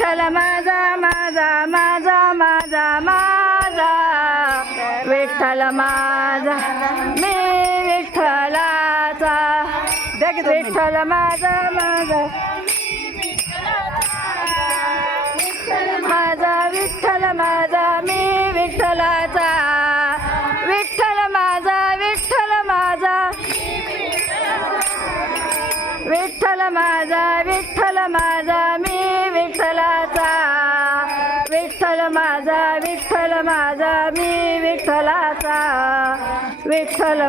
विठ्ठल माझा माझा माझा माझा माझा विठ्ठल माझा मी विठ्ठलाचा विठ्ठल माझा माझा माझा विठ्ठल माझा मी विठ्ठलाचा विठ्ठल माझा विठ्ठल माझा विठ्ठल माझा विठ्ठल माझा मी विठ्ठलाचा विठ्ठल माझा विठ्ठल माझा मी विठ्ठलाचा विठ्ठल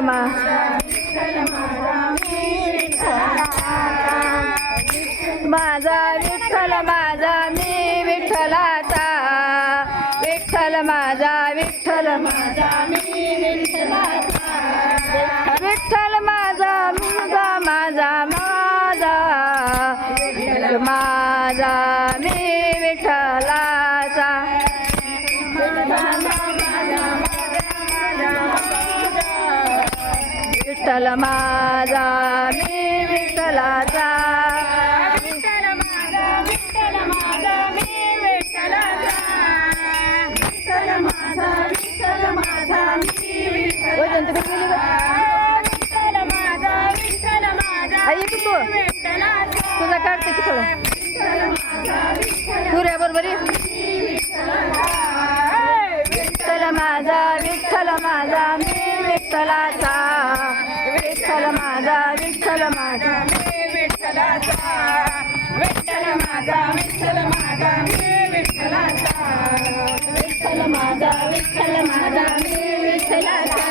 माझा विठ्ठल माझा मी विठ्ठलाचा विठ्ठल माझा विठ्ठल माझा मी विठ्ठलाचा विठ्ठल माझा माझा माझा माझा माझा मी विठ्ठलाचा विठ्ठल माझा मी विठ्ठलाचा विठ्ठल माझा मी विठ्ठलाचा विठ्ठल माझा मी विठ्ठल माझा आई की तू तुझा काढते की थोडं पुऱ्या बरोबर विठ्ठल माझा मी विठ्ठलाचा विठ्ठल माझा मी विठ्ठलाचा विठ्ठल माझा मी विठ्ठलाचा विठ्ठल माझा मी विठ्ठलाचा